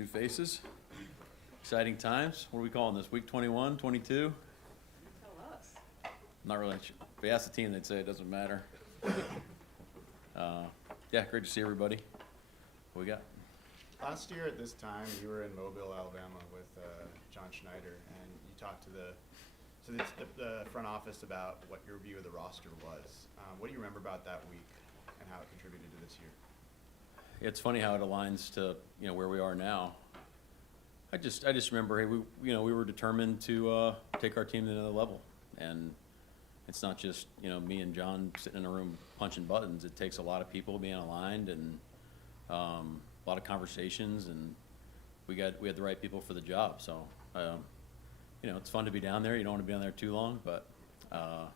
new faces. Exciting times. What are we calling this? Week 21, 22? You tell us. Not really sure. If we ask the team, they'd say it doesn't matter. Yeah, great to see everybody. What we got? Last year at this time, you were in Mobile, Alabama with John Schneider, and you talked to the front office about what your view of the roster was. What do you remember about that week and how it contributed to this year? It's funny how it aligns to where we are now. I just remember, hey, we were determined to take our team to another level, and it's not just me and John sitting in a room punching buttons. It takes a lot of people being aligned and a lot of conversations, and we had the right people for the job. So it's fun to be down there. You don't want to be down there too long, but I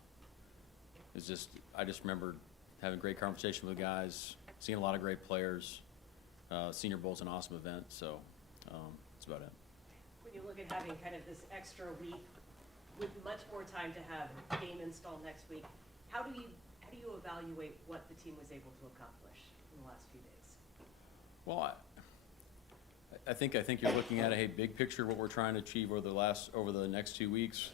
just remember having great conversation with the guys, seeing a lot of great players. Senior Bowl's an awesome event, so that's about it. When you look at having kind of this extra week with much more time to have game installed next week, how do you evaluate what the team was able to accomplish in the last few days? Well, I think you're looking at a big picture what we're trying to achieve over the next 2 weeks,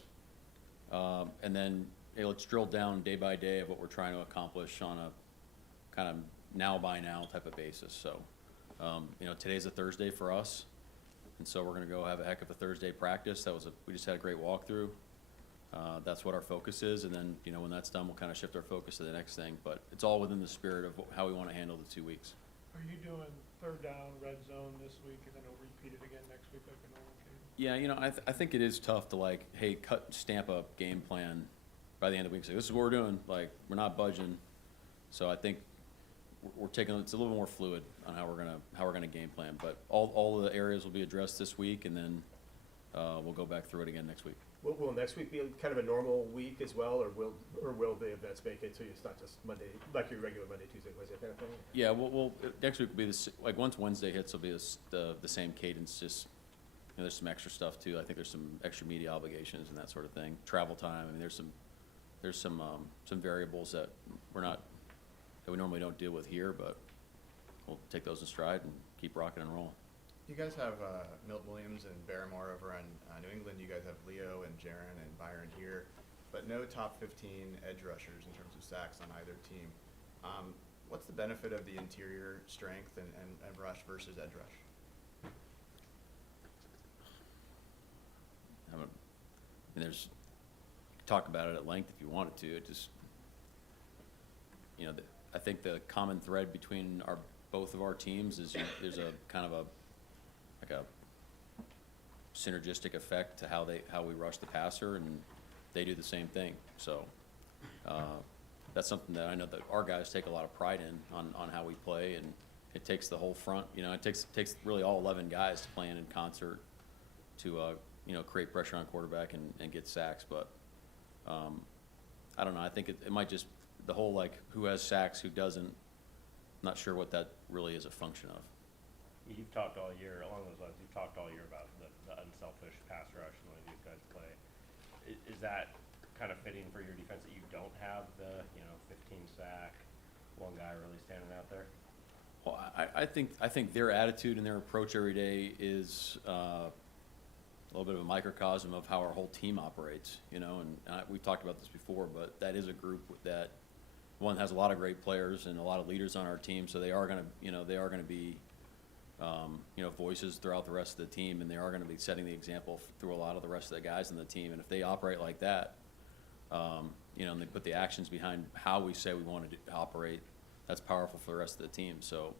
and then let's drill down day by day of what we're trying to accomplish on a kind of now by now type of basis. So, today's a Thursday for us, and so we're going to go have a heck of a Thursday practice. We just had a great walkthrough. That's what our focus is, and then when that's done, we'll kind of shift our focus to the next thing. But it's all within the spirit of how we want to handle the 2 weeks. Are you doing third down, red zone this week, and then it'll repeat it again next week like a normal game? Yeah, I think it is tough to stamp a game plan by the end of the week. Say, this is what we're doing. We're not budging. So I think we're taking it's a little more fluid on how we're gonna game plan. But all of the areas will be addressed this week, and then we'll go back through it again next week. Will next week be kind of a normal week as well, or will the events make it so it's not just Monday, like your regular Monday, Tuesday, Wednesday kind of thing? Yeah, we'll next week will be once Wednesday hits, will be the same cadence. Just there's some extra stuff too. I think there's some extra media obligations and that sort of thing. Travel time. I mean, there's some variables that we normally don't deal with here, but we'll take those in stride and keep rocking and rolling. You guys have Milt Williams and Barrymore over in New England. You guys have Leo and Jaron and Byron here, but no top 15 edge rushers in terms of sacks on either team. What's the benefit of the interior strength and rush versus edge rush? There's talk about it at length if you wanted to. It just I think the common thread between both of our teams is there's a kind of a synergistic effect to how we rush the passer, and they do the same thing. So that's something that I know that our guys take a lot of pride in on how we play, and it takes the whole front. It takes really all 11 guys to play in concert to create pressure on quarterback and get sacks. But I don't know. I think it might just the whole who has sacks, who doesn't. Not sure what that really is a function of. You've talked all year, along those lines, you've talked all year about the unselfish pass rush and the way these guys play. Is that kind of fitting for your defense that you don't have the 15 sack, one guy really standing out there? Well, I think their attitude and their approach every day is a little bit of a microcosm of how our whole team operates. And we've talked about this before, but that is a group that one has a lot of great players and a lot of leaders on our team, so they are going to be voices throughout the rest of the team, and they are going to be setting the example through a lot of the rest of the guys in the team. And if they operate like that, and they put the actions behind how we say we want to operate, that's powerful for the rest of the team. So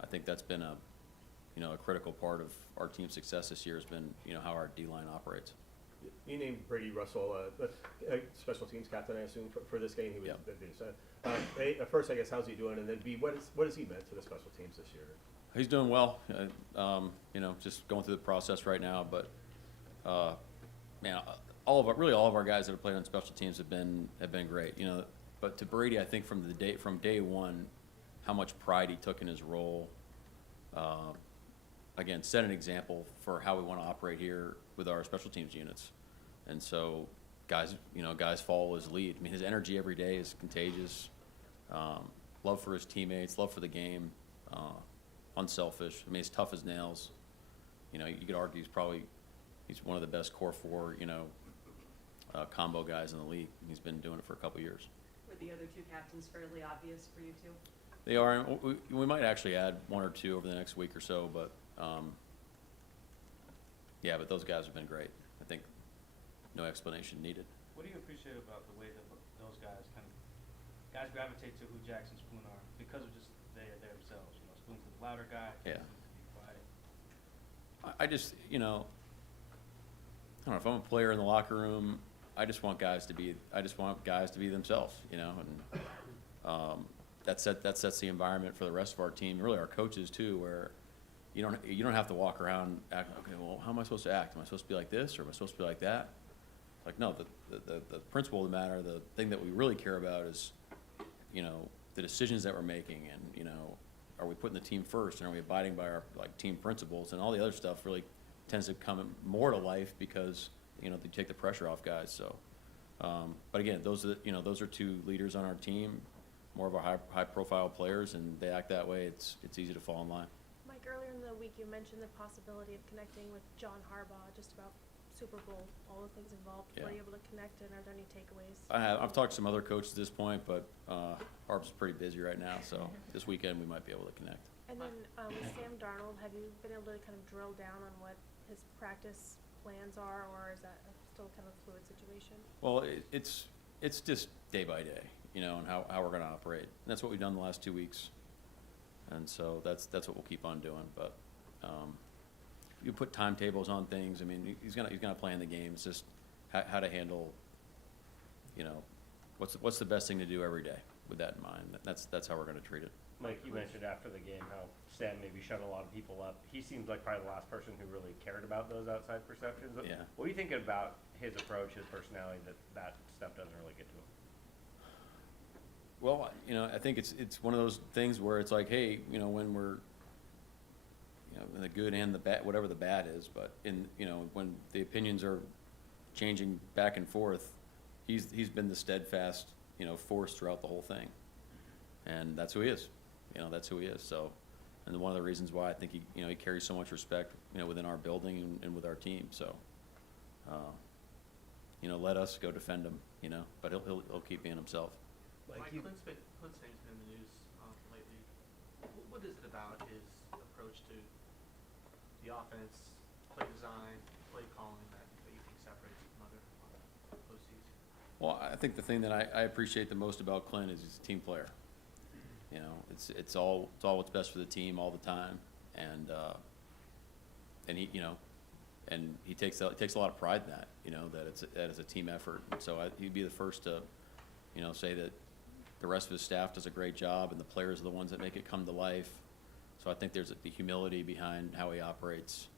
I think that's been a critical part of our team's success this year has been how our D-line operates. You named Brady Russell special teams captain, I assume, for this game. He was being said. First, I guess, how's he doing, and then B, what has he meant to the special teams this year? He's doing well. Just going through the process right now. But all of our guys that have played on special teams have been great. But to Brady, I think from day one, how much pride he took in his role. Again, set an example for how we want to operate here with our special teams units. And so guys follow his lead. I mean, his energy every day is contagious. Love for his teammates, love for the game, unselfish. I mean, he's tough as nails. You know, you could argue he's one of the best core four, combo guys in the league. He's been doing it for a couple years. Were the other two captains fairly obvious for you two? They are, and we might actually add one or two over the next week or so, but, yeah, but those guys have been great. I think no explanation needed. What do you appreciate about the way that those guys gravitate to who Jackson Spoon are because of just they are themselves? You know, Spoon's the louder guy. Yeah. Jackson's to be quiet. I just, I don't know, if I'm a player in the locker room, I just want guys to be themselves, and that sets the environment for the rest of our team, really our coaches too, where you don't have to walk around acting, okay, well, how am I supposed to act? Am I supposed to be like this, or am I supposed to be like that? Like, no, the principle of the matter, the thing that we really care about is, the decisions that we're making, and, are we putting the team first, and are we abiding by our, team principles, and all the other stuff really tends to come more to life because, they take the pressure off guys, so. But again, those are two leaders on our team, more of our high-profile players, and they act that way, it's easy to fall in line. Mike, earlier in the week, you mentioned the possibility of connecting with John Harbaugh just about Super Bowl, all the things involved. Yeah. Were you able to connect, and are there any takeaways? I've talked to some other coaches at this point, but Harb's pretty busy right now, so this weekend we might be able to connect. And then with Sam Darnold, have you been able to kind of drill down on what his practice plans are, or is that still kind of a fluid situation? Well, it's just day by day, and how we're going to operate. And that's what we've done the last 2 weeks, and so that's what we'll keep on doing. But you put timetables on things. I mean, he's gonna play in the game. It's just how to handle, what's the best thing to do every day with that in mind. That's how we're going to treat it. Mike, you mentioned after the game how Sam maybe shut a lot of people up. He seems like probably the last person who really cared about those outside perceptions. Yeah. What do you think about his approach, his personality, that stuff doesn't really get to him? Well, I think it's one of those things where it's like, hey, when we're, in the good and the bad, whatever the bad is, but when the opinions are changing back and forth, he's been the steadfast, force throughout the whole thing, and that's who he is. That's who he is. So, and one of the reasons why I think he carries so much respect, within our building and with our team. So, let us go defend him, but he'll keep being himself. Mike, Klint's name's been in the news lately. What is it about his approach to the offense, play design, play calling that you think separates him from other OCs? Well, I think the thing that I appreciate the most about Klint is he's a team player. It's all what's best for the team all the time, and he takes a lot of pride in that. That it's a team effort. And so he'd be the first to, say that the rest of his staff does a great job, and the players are the ones that make it come to life. So I think there's the humility behind how he operates,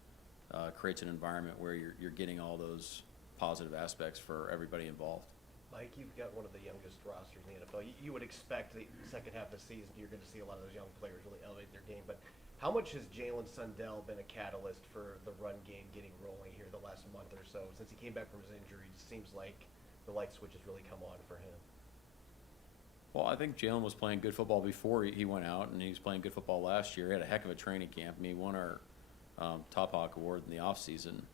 creates an environment where you're getting all those positive aspects for everybody involved. Mike, you've got one of the youngest rosters in the NFL. You would expect the second half of the season you're going to see a lot of those young players really elevate their game. But how much has Jalen Sundell been a catalyst for the run game getting rolling here the last month or so? Since he came back from his injury, it seems like the light switch has really come on for him. Well, I think Jalen was playing good football before he went out, and he was playing good football last year. He had a heck of a training camp. I mean, he won our Top Hawk Award in the offseason.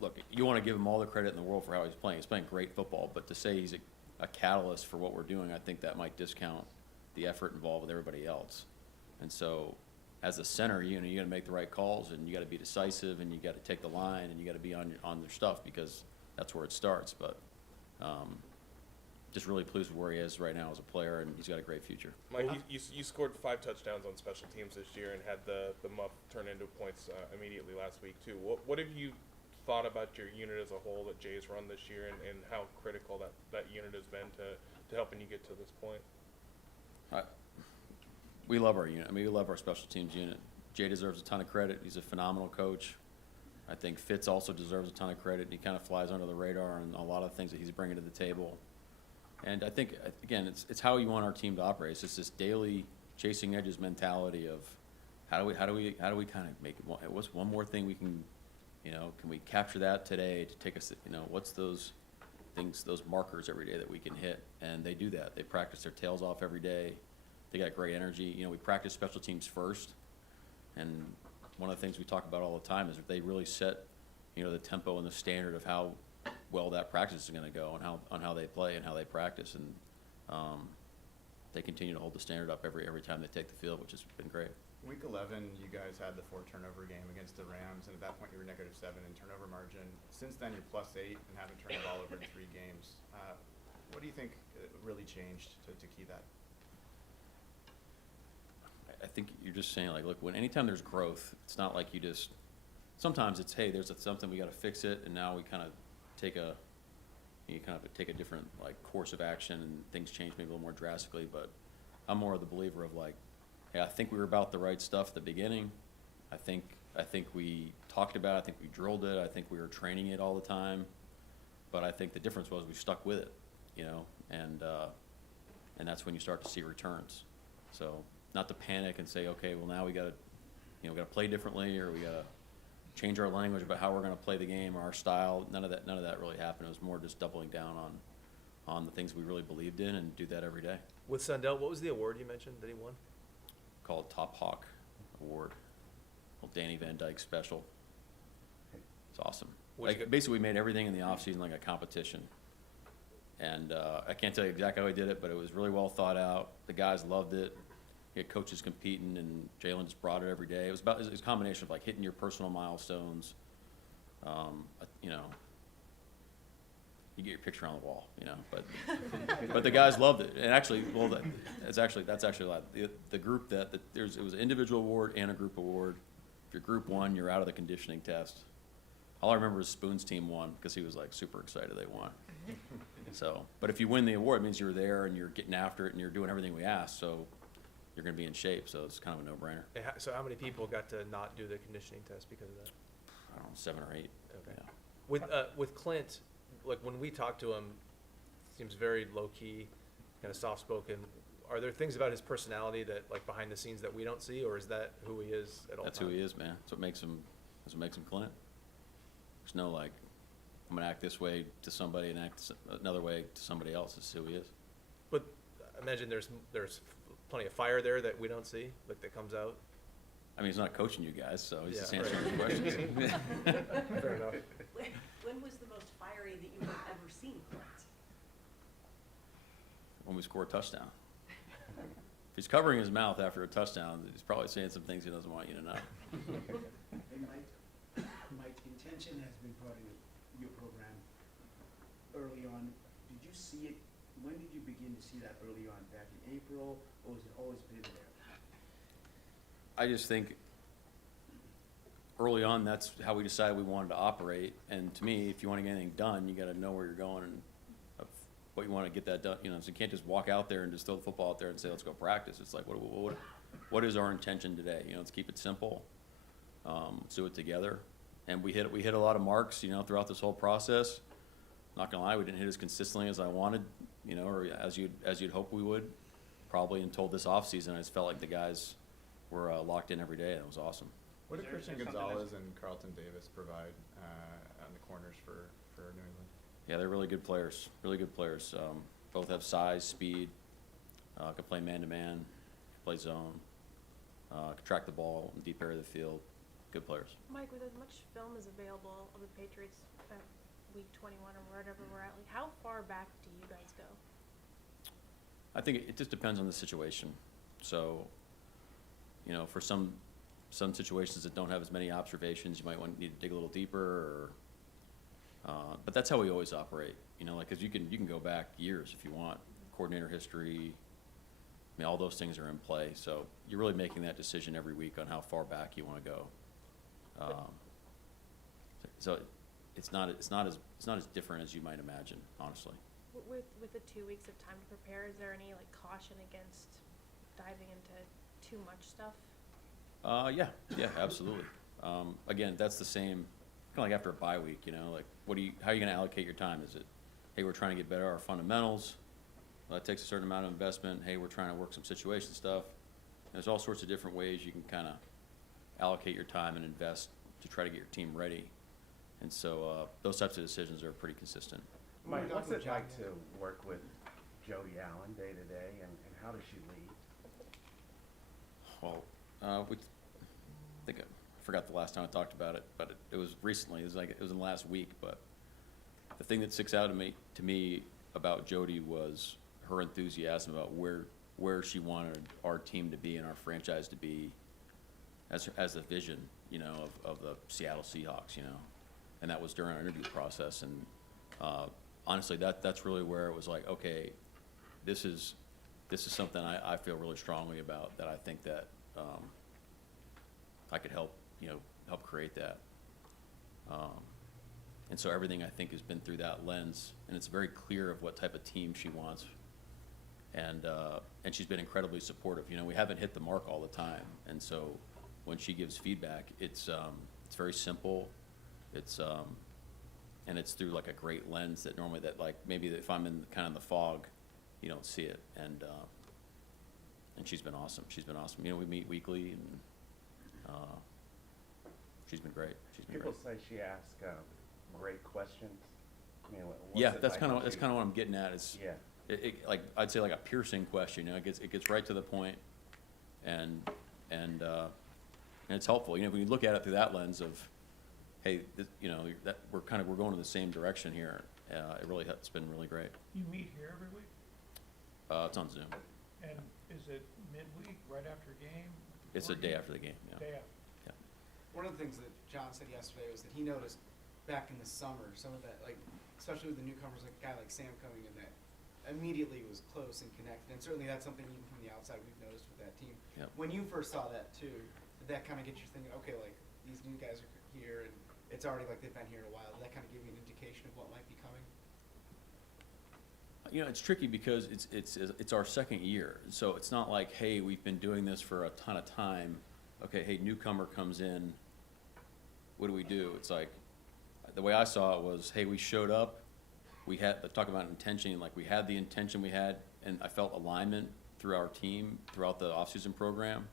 Look, you want to give him all the credit in the world for how he's playing. He's playing great football, but to say he's a catalyst for what we're doing, I think that might discount the effort involved with everybody else. And so, as a center, you got to make the right calls, and you got to be decisive, and you got to take the line, and you got to be on their stuff, because that's where it starts. But just really pleased with where he is right now as a player, and he's got a great future. Mike, you scored 5 touchdowns on special teams this year and had the muff turn into points immediately last week too. What have you thought about your unit as a whole that Jay's run this year, and how critical that unit has been to helping you get to this point? We love our unit. I mean, we love our special teams unit. Jay deserves a ton of credit. He's a phenomenal coach. I think Fitz also deserves a ton of credit. He kind of flies under the radar on a lot of things that he's bringing to the table. And I think, again, it's how you want our team to operate. It's just this daily chasing edges mentality of how do we kind of make it, what's one more thing we can, can we capture that today to take us, what's those things, those markers every day that we can hit? And they do that. They practice their tails off every day. They got great energy. We practice special teams first. And one of the things we talk about all the time is if they really set, the tempo and the standard of how well that practice is going to go and how they play and how they practice, and they continue to hold the standard up every time they take the field, which has been great. Week 11, you guys had the 4 turnover game against the Rams, and at that point you were -7 in turnover margin. Since then, you're +8 and haven't turned the ball over in 3 games. What do you think really changed to key that? I think you're just saying, like, look, anytime there's growth, it's not like you just, sometimes it's, hey, there's something, we got to fix it, and now we kind of take a different, like, course of action, and things change maybe a little more drastically. But I'm more of the believer of, like, hey, I think we were about the right stuff at the beginning. I think we talked about it. I think we drilled it. I think we were training it all the time. But I think the difference was we stuck with it, and that's when you start to see returns. So not to panic and say, okay, well, now we got to play differently, or we got to change our language about how we're going to play the game or our style. None of that really happened. It was more just doubling down on the things we really believed in, and do that every day. With Sundell, what was the award you mentioned that he won? Called Top Hawk Award. Well, Danny Van Dyke special. It's awesome. Basically, we made everything in the offseason like a competition. And I can't tell you exactly how we did it, but it was really well thought out. The guys loved it. You had coaches competing, and Jalen just brought it every day. It was a combination of, like, hitting your personal milestones. You get your picture on the wall, but the guys loved it. And actually, well, that's actually a lot. The group it was an individual award and a group award. If you're group one, you're out of the conditioning test. All I remember is Spoon's team won because he was, like, super excited they won. So, but if you win the award, it means you're there and you're getting after it and you're doing everything we asked. So you're going to be in shape. So it's kind of a no-brainer. So how many people got to not do the conditioning test because of that? I don't know, 7 or 8. Okay. Yeah. With Klint, like, when we talk to him, seems very low-key, kind of soft-spoken. Are there things about his personality that, like, behind the scenes that we don't see, or is that who he is at all That's times? who he is, man. That's what makes him Klint. There's no, like, I'm going to act this way to somebody and act another way to somebody else. This is who he is. But I imagine there's plenty of fire there that we don't see, like, that comes out. I mean, he's not coaching you guys, so he's just Yeah, answering right. your questions. Fair enough. When was the most fiery that you have ever seen Klint? When we score a touchdown. If he's covering his mouth after a touchdown, he's probably saying some things he doesn't want you to know. Hey, Mike, intention has been part of your program early on. Did you see it, when did you begin to see that early on, back in April, or has it always been there? I just think early on, that's how we decided we wanted to operate. And to me, if you want to get anything done, you got to know where you're going and what you want to get that done. So you can't just walk out there and just throw the football out there and say, let's go practice. It's like, what is our intention today? Let's keep it simple. Let's do it together. And we hit a lot of marks, throughout this whole process. Not gonna lie, we didn't hit as consistently as I wanted, or as you'd hope we would. Probably until this offseason, I just felt like the guys were locked in every day, and it was awesome. What do Is there Christian something Gonzalez and Carlton Davis provide on the corners for New England? Yeah, they're really good players. Really good players. Both have size, speed. Can play man-to-man, play zone. Can track the ball in deep area of the field. Good players. Mike, with as much film as available of the Patriots at week 21 or wherever we're at, like, how far back do you guys go? I think it just depends on the situation. So, for some situations that don't have as many observations, you might need to dig a little deeper. But that's how we always operate. Because you can go back years if you want. Coordinator history. I mean, all those things are in play. So you're really making that decision every week on how far back you want to go. So it's not as different as you might imagine, honestly. With the 2 weeks of time to prepare, is there any, like, caution against diving into too much stuff? Yeah, absolutely. Again, that's the same, kind of like after a bye week, like how are you going to allocate your time? Is it, hey, we're trying to get better at our fundamentals? Well, that takes a certain amount of investment. Hey, we're trying to work some situation stuff. There's all sorts of different ways you can kind of allocate your time and invest to try to get your team ready. And so those types of decisions are pretty consistent. Mike, what's it like to work with Jody Allen day to day, and how does she lead? Well, forgot the last time I talked about it, but it was recently. It was in the last week. But the thing that sticks out to me about Jody was her enthusiasm about where she wanted our team to be and our franchise to be as a vision, you know, of the Seattle Seahawks, you know. And that was during our interview process. And honestly, that's really where it was like, okay, this is something I feel really strongly about, that I think that I could help create that. And so everything, I think, has been through that lens, and it's very clear of what type of team she wants. And she's been incredibly supportive. You know, we haven't hit the mark all the time, and so when she gives feedback, it's very simple. And it's through like a great lens that normally like maybe if I'm in kind of the fog, you don't see it. And she's been awesome. She's been awesome. You know, we meet weekly, and she's been great. People say she asks great questions. I mean, Yeah, that's kind of what I'm getting at. Is yeah. It like I'd say like a piercing question. You know, it gets right to the point, and it's helpful. You know, when you look at it through that lens of, hey, you know, that we're going in the same direction here. It's been really great. You meet here every week? It's on Zoom. And is it midweek, right after game? It's a day after the game. Yeah. Day after. One of the things that John said yesterday was that he noticed back in the summer, some of that, like, especially with the newcomers, like a guy like Sam coming in, that immediately was close and connected. And certainly that's something even from the outside we've noticed with that team. Yep. When you first saw that too, did that kind of get you thinking, okay, like these new guys are here and it's already like they've been here a while? Did that kind of give you an indication of what might be coming? You know, it's tricky because it's our second year, so it's not like, hey, we've been doing this for a ton of time. Okay, hey, newcomer comes in. What do we do? It's like, the way I saw it was, hey, we showed up. We had, talk about intention, like we had the intention we had, and I felt alignment through our team throughout the offseason program.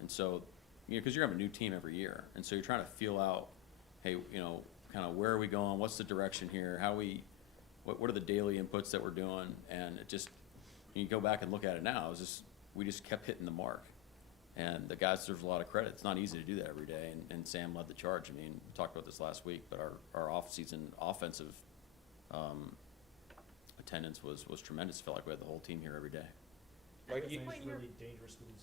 And so, you know, because you're having a new team every year, and so you're trying to feel out, hey, you know, kind of where are we going? What's the direction here? What are the daily inputs that we're doing? And it just, you go back and look at it now, we just kept hitting the mark. And the guys deserve a lot of credit. It's not easy to do that every day, and Sam led the charge. I mean, we talked about this last week, but our off-season offensive attendance was tremendous. Felt like we had the whole team here every day. I think it's really dangerous with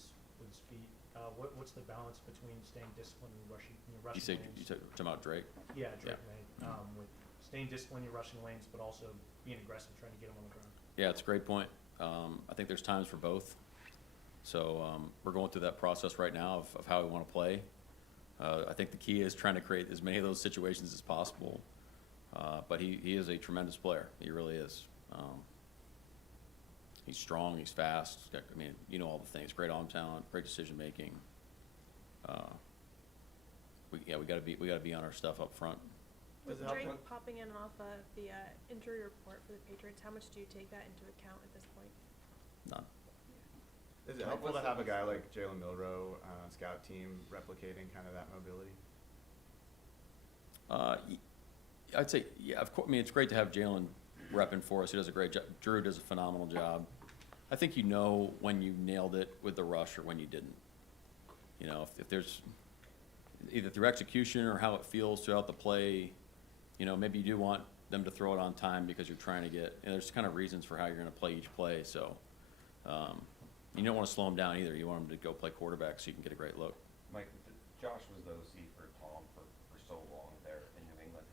his feet. What's the balance between staying disciplined and rushing lanes? You talking about Drake? Yeah, Drake Maye. With staying disciplined in rushing lanes, but also being aggressive, trying to get him on the ground. Yeah, it's a great point. I think there's times for both. So we're going through that process right now of how we want to play. I think the key is trying to create as many of those situations as possible. But he is a tremendous player. He really is. He's strong. He's fast. I mean, you know all the things. Great arm talent. Great decision making. We got to be on our stuff up front. With Drake popping in off the injury report for the Patriots, how much do you take that into account at this point? None. Is it helpful to have a guy like Jalen Milroe on a scout team replicating kind of that mobility? I'd say, yeah, of course. I mean, it's great to have Jalen repping for us. He does a great job. Drew does a phenomenal job. I think you know when you nailed it with the rush or when you didn't. You know, if there's either through execution or how it feels throughout the play, you know, maybe you do want them to throw it on time because you're trying to get, and there's kind of reasons for how you're going to play each play. So you don't want to slow them down either. You want them to go play quarterback so you can get a great look. Mike, Josh was the OC for Tom for so long there in New England.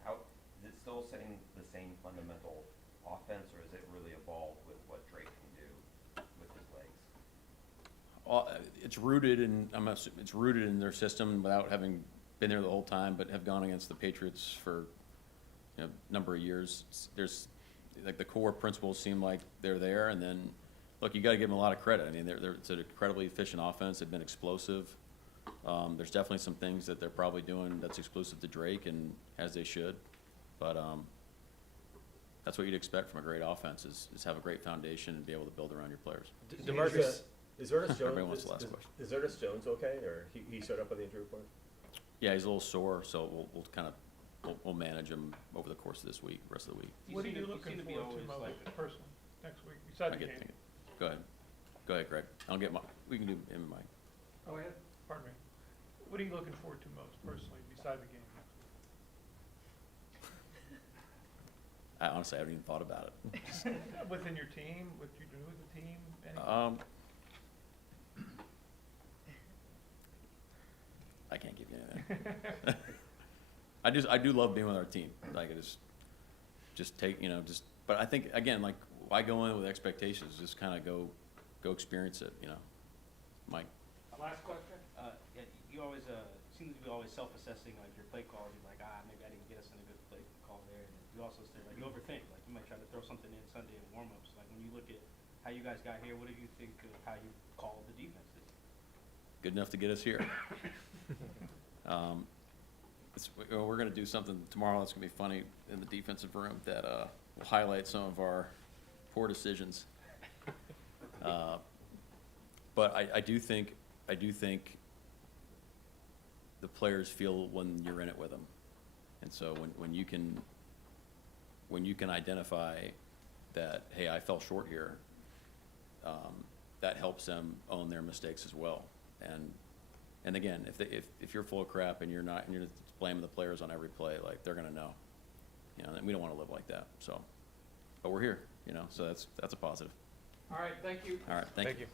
Is it still setting the same fundamental offense, or is it really evolved with what Drake can do with his legs? It's rooted in their system without having been there the whole time, but have gone against the Patriots for a number of years. There's like the core principles seem like they're there, and then look, you got to give them a lot of credit. I mean, it's an incredibly efficient offense. They've been explosive. There's definitely some things that they're probably doing that's exclusive to Drake, and as they should. But that's what you'd expect from a great offense is have a great foundation and be able to build around your players. DeMarcus, is Ernest Everybody wants Jones? the last question. Is Ernest Jones okay, or he showed up on the injury report? Yeah, he's a little sore, so we'll manage him over the course of this week, rest of the week. What are you looking forward to most personally next week, besides the game? Go ahead, Greg. We can do him and Mike. Oh, yeah. Pardon me. What are you looking forward to most personally, beside the game next week? I honestly haven't even thought about it. Within your team, what you do with the team, anything? I can't give you anything. I do love being with our team. Like, I just take, but I think, again, like, why go in with expectations? Just kind of go experience it, Mike? Last question. Yeah, you always, seem to be always self-assessing, like your play calls. You're like, maybe I didn't get us in a good play call there. And you also say, like, you overthink. Like, you might try to throw something in Sunday in warm-ups. Like, when you look at how you guys got here, what do you think of how you call the defenses? Good enough to get us here. We're going to do something tomorrow that's going to be funny in the defensive room that will highlight some of our poor decisions. But I do think the players feel when you're in it with them, and so when you can identify that, hey, I fell short here, that helps them own their mistakes as well. And again, if you're full of crap and you're just blaming the players on every play, like, they're gonna know, and we don't want to live like that. So, but we're here, so that's a positive. All right, thank you. All right, thank you. you.